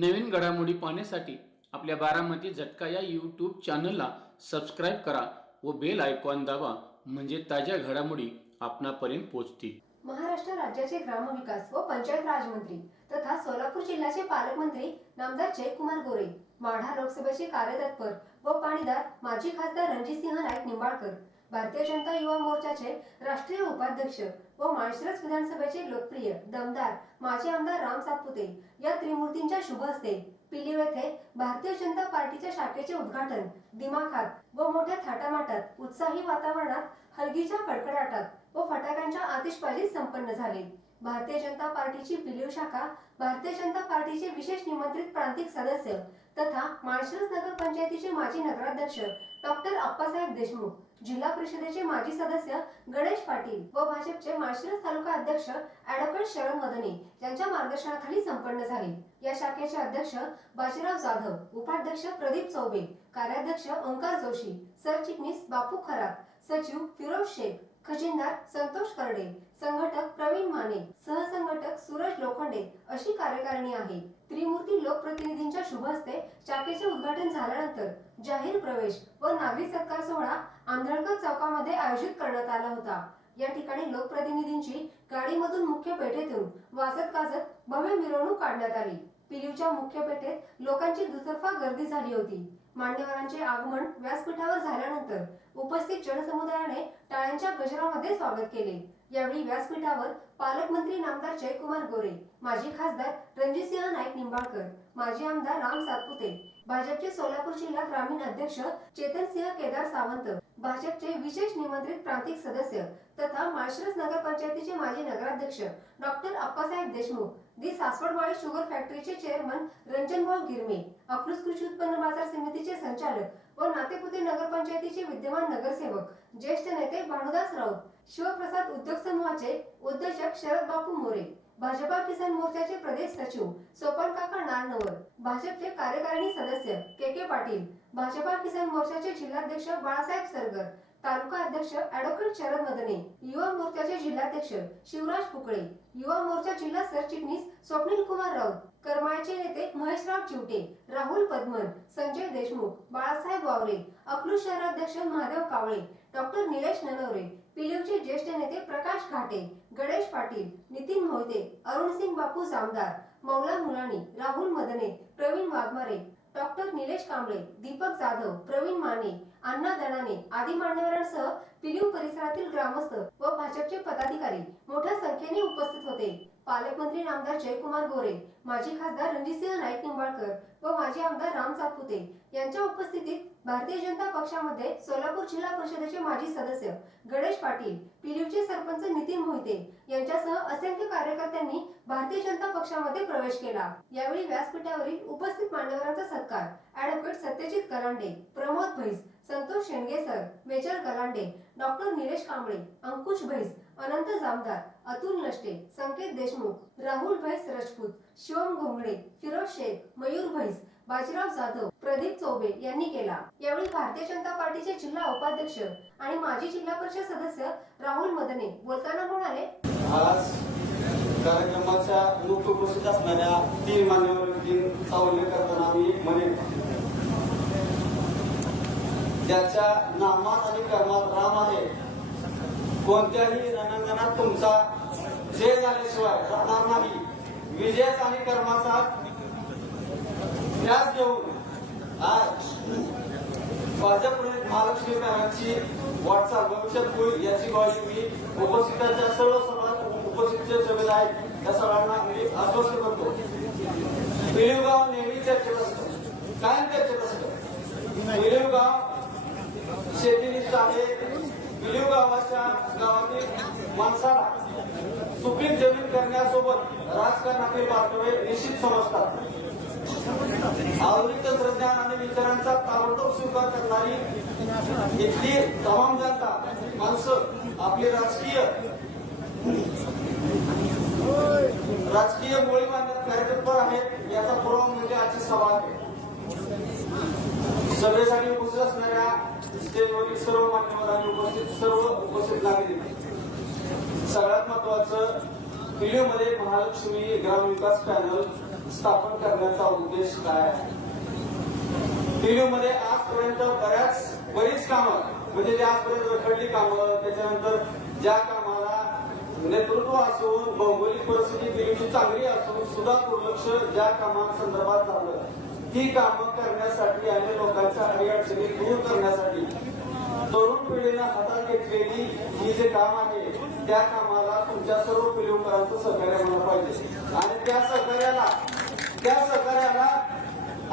नवीन घडामोडी पाहण्यासाठी आपल्या बारामती झटका या यूट्यूब चॅनलला सबस्क्राईब करा व बेल आयकॉन दाबा, म्हणजे ताज्या घडामोडी आपणापर्यंत पोहोचतील। महाराष्ट्र राज्याचे ग्रामविकास व पंचायत राज मंत्री तथा सोलापूर जिल्ह्याचे पालकमंत्री नामदार जयकुमार गोरे, माढा लोकसभेचे कार्यतत्पर व पाणीदार माजी खासदार रणजितसिंह नाईक निंबाळकर, भारतीय जनता युवा मोर्चाचे राष्ट्रीय उपाध्यक्ष व माळशिरस विधानसभेचे लोकप्रिय दमदार माजी आमदार राम सातपुते या त्रिमूर्तींच्या शुभ हस्ते पिलीव येथे भारतीय जनता पार्टीच्या शाखेचे उद्घाटन दिमाखात व मोठ्या थाटामाटात उत्साही वातावरणात हलगीच्या कडकडाटात व फटाक्यांच्या आतिषबाजीत संपन्न झाले। भारतीय जनता पार्टीची पिलीव शाखा भारतीय जनता पार्टीचे विशेष निमंत्रित प्रांतिक सदस्य तथा माळशिरस नगर पंचायतीचे माजी नगराध्यक्ष डॉक्टर अप्पासाहेब देशमुख, जिल्हा परिषदेचे माजी सदस्य गणेश पाटील व भाजपचे माळशिरस तालुका अध्यक्ष ॲडव्होकेट शरद मदने यांच्या मार्गदर्शनाखाली संपन्न झाले। या शाखेचे अध्यक्ष बाजीराव जाधव, उपाध्यक्ष प्रदीप चौबे, कार्याध्यक्ष ओंकार जोशी, सरचिटणीस बापू खरात, सचिव फिरोज शेख, खजिनदार संतोष करडे, संघटक प्रवीण माने, सहसंघटक सूरज लोखंडे अशी कार्यकारिणी आहे। त्रिमूर्ती लोकप्रतिनिधींच्या शुभ हस्ते शाखेचे उद्घाटन झाल्यानंतर जाहीर प्रवेश व नागरी सत्कार सोहळा आंधळकर चौकामध्ये आयोजित करण्यात आला होता। या ठिकाणी लोकप्रतिनिधींची गाडीमधून मुख्य पेठेतून वाजत गाजत भव्य मिरवणूक काढण्यात आली। पिलीवच्या मुख्य पेठेत लोकांची दुतर्फा गर्दी झाली होती। मान्यवरांचे आगमन व्यासपीठावर झाल्यानंतर उपस्थित जनसमुदायाने टाळ्यांच्या गजरामध्ये स्वागत केले। यावेळी व्यासपीठावर पालकमंत्री नामदार जयकुमार गोरे, माजी खासदार रणजितसिंह नाईक निंबाळकर, माजी आमदार राम सातपुते, भाजपचे सोलापूर जिल्हा ग्रामीण अध्यक्ष चेतनसिंह केदार सावंत, भाजपचे विशेष निमंत्रित प्रांतिक सदस्य तथा माळशिरस नगर पंचायतीचे माजी नगराध्यक्ष डॉक्टर अप्पासाहेब देशमुख, दी सासवडमाळी शुगर फॅक्टरीचे चेअरमन रंजनभाऊ गिरमे, अकलूज कृषी उत्पन्न बाजार समितीचे संचालक व नातेपुते नगर पंचायतीचे विद्यमान नगरसेवक, ज्येष्ठ नेते भानुदास राऊत, शिवप्रसाद उद्योग समूहाचे उद्योजक शरद बापू मोरे, भाजपा किसान मोर्चाचे प्रदेश सचिव सोपान काका नारनवर, भाजपचे कार्यकारिणी सदस्य के पाटील, भाजपा किसान मोर्चाचे जिल्हाध्यक्ष बाळासाहेब सरगर, तालुका अध्यक्ष ॲडव्होकेट शरद मदने, युवा मोर्चाचे जिल्हाध्यक्ष शिवराज फुकळे, युवा मोर्चा जिल्हा सरचिटणीस स्वप्नील कुमार राऊत, करमाळ्याचे नेते महेशराव चिवटे, राहुल पद्मन, संजय देशमुख, बाळासाहेब वावरे, अकलूज शहराध्यक्ष महादेव कावळे, डॉक्टर निलेश ननवरे, पिलीवचे ज्येष्ठ नेते प्रकाश घाटे, गणेश पाटील, नितीन मोहिते, अरुणसिंग बापू जामदार, मौला मुलानी, राहुल मदने, प्रवीण वाघमारे, डॉक्टर निलेश कांबळे, दीपक जाधव, प्रवीण माने, अण्णा दणाने आदी मान्यवरांसह पिलीव परिसरातील ग्रामस्थ व भाजपचे पदाधिकारी मोठ्या संख्येने उपस्थित होते। पालकमंत्री नामदार जयकुमार गोरे, माजी खासदार रणजितसिंह नाईक निंबाळकर व माजी आमदार राम सातपुते यांच्या उपस्थितीत भारतीय जनता पक्षामध्ये सोलापूर जिल्हा परिषदेचे माजी सदस्य गणेश पाटील, पिलीवचे सरपंच नितीन मोहिते यांच्यासह असंख्य कार्यकर्त्यांनी भारतीय जनता पक्षामध्ये प्रवेश केला। यावेळी व्यासपीठावरील उपस्थित मान्यवरांचा सत्कार ॲडव्होकेट सत्यजित गलांडे, प्रमोद भैस, संतोष शेंडगेसर, मेजर गलांडे, डॉक्टर निलेश कांबळे, अंकुश भैस, अनंत जामदार, अतुल नष्टे, संकेत देशमुख, राहुल भैस राजपूत, शिवम घोंगडे, फिरोज शेख, मयूर भैस, बाजीराव जाधव, प्रदीप चौबे यांनी केला। यावेळी भारतीय जनता पार्टीचे जिल्हा उपाध्यक्ष आणि माजी जिल्हा परिषद सदस्य राहुल मदने बोलताना म्हणाले, आज कार्यक्रमाच्या मुख्य उपस्थित असणाऱ्या 3 मान्यवरांचा उल्लेख करताना मी म्हणेन, ज्याच्या नामात आणि कर्मात राम आहे, कोणत्याही रणांगणात तुमचा जय झाल्याशिवाय राहणार नाही। विजयाचा आणि कर्माचा ध्यास घेऊन आज भाजप महालक्ष्मी पॅनलची वाटचाल भविष्यात होईल याची ग्वाही मी उपस्थितांच्या सर्व उपस्थित सभेत आहेत त्या सर्वांना मी आश्वस्त करतो। पिलीव गाव नेहमी चर्चेत असतं, कायम चर्चेत असतं। पिलीव गाव शेतीनिष्ठ आहे। पिलीव गावातील माणसाला सुपीक जमीन करण्यासोबत राजकारणातील बारकावे निश्चित समजतात। आधुनिक तंत्रज्ञान आणि विचारांचा ताबडतोब स्वीकार करणारी इथली तमाम जनता माणसं आपली राजकीय मोळी बांधण्यात कार्यतत्पर आहेत याचा पुरावा म्हणजे आजची सभा आहे। सभेसाठी उपस्थित असणाऱ्या स्टेजवरील सर्व मान्यवरांनी सर्व उपस्थित नागरिक, सगळ्यात महत्वाचं पिलीवमध्ये महालक्ष्मी ग्रामविकास पॅनल स्थापन करण्याचा उद्देश काय आहे? पिलूमध्ये आजपर्यंत बरीच कामं म्हणजे जे आजपर्यंत रखडली कामं, त्याच्यानंतर ज्या कामाला नेतृत्व असून भौगोलिक परिस्थिती पिलूची चांगली असून सुद्धा दुर्लक्ष ज्या कामांसंदर्भात झालं, ती कामं करण्यासाठी आणि लोकांच्या अडीअडचणी दूर करण्यासाठी तरुण पिढीनं हातात घेतलेली ही जे काम आहे त्या कामाला तुमच्या सर्व पिलूकरांचं सहकार्य होणं पाहिजे. आणि त्या सहकार्याला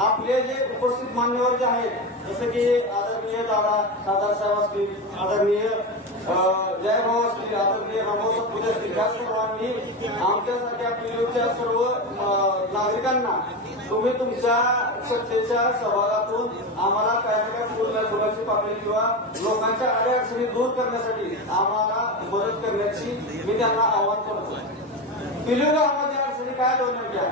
आपले जे उपस्थित मान्यवर जे आहेत, जसं की आदरणीय दादासाहेब असतील, आदरणीय जयभाऊ असतील, आदरणीय रामभाऊ पुढे असतील, या सर्वांनी आमच्यासारख्या पिलूच्या सर्व नागरिकांना तुम्ही तुमच्या सत्तेच्या सहभागातून आम्हाला काय ना काय फुलाची पाकळी किंवा लोकांच्या अडीअडचणी दूर करण्यासाठी आम्हाला मदत करण्याची मी त्यांना आवाहन करतो. पिलू गावामध्ये अडचणी काय दोन नेमक्या?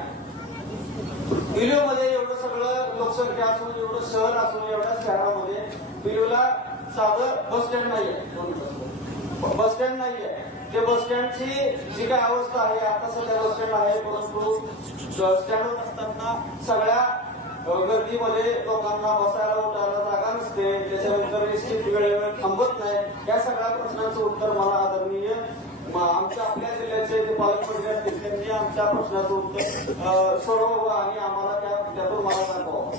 पिलूमध्ये एवढं सगळं लोकसंख्या असून, एवढं शहर असून, एवढ्या शहरामध्ये पिलूला साधं बस स्टँड नाहीये. बस स्टँड नाहीये. ते बस स्टँडची जी काय अवस्था आहे, आता सध्या बस स्टँड आहे, परंतु स्टँडवर असताना सगळ्या गर्दीमध्ये लोकांना बसायला उठायला जागा नसते, त्याच्यानंतर निश्चित वेळेवर थांबत नाही. या सगळ्या प्रश्नांचं उत्तर मला आदरणीय आमच्या आपल्या जिल्ह्याचे जे पालकमंत्री असतील त्यांनी आमच्या प्रश्नाचं उत्तर सोडवावं आणि आम्हाला त्यातून मला सांगावं.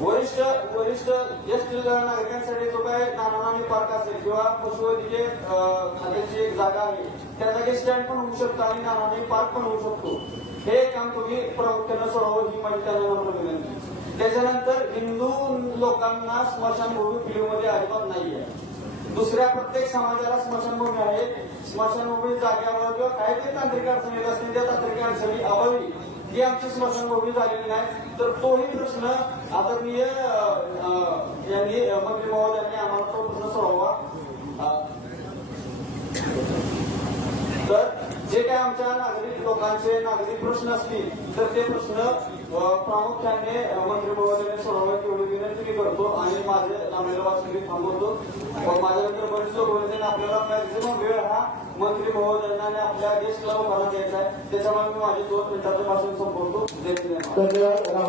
वरिष्ठ ज्येष्ठ नागरिकांसाठी जो काय नानानानी पार्क असेल किंवा पशुवैद्यकीय खात्याची एक जागा आहे, त्या जागी स्टँड पण होऊ शकतो आणि नानानी पार्क पण होऊ शकतो. हे काम तुम्ही प्रामुख्यानं सोडावं ही माझी त्यांना नम्र विनंती. त्याच्यानंतर हिंदू लोकांना स्मशानभूमी पिलूमध्ये अजिबात नाहीये. दुसऱ्या प्रत्येक समाजाला स्मशानभूमी आहे. स्मशानभूमी जाग्यावर किंवा काही ते तांत्रिक अडचणी असतील, त्या तांत्रिक अडचणी अभावी ही आमची स्मशानभूमी झालेली नाही. तर तोही प्रश्न आदरणीय यांनी मंत्री महोदयांनी आम्हाला तो प्रश्न सोडवा. तर जे काय आमच्या नागरिक लोकांचे नागरिक प्रश्न असतील तर ते प्रश्न प्रामुख्याने मंत्री महोदयांनी सोडवावे एवढी विनंती मी करतो आणि माझे लांबलेला वाचन थांबवतो. माझ्यानंतर बरेच लोक बोलले, आपल्याला मॅक्झिमम वेळ हा मंत्री महोदयांना आणि आपल्या गेस्टला उभारला द्यायचा आहे. त्याच्यामुळे मी माझे 2 मिनिटाचं भाषण संपवतो. जय श्री राम.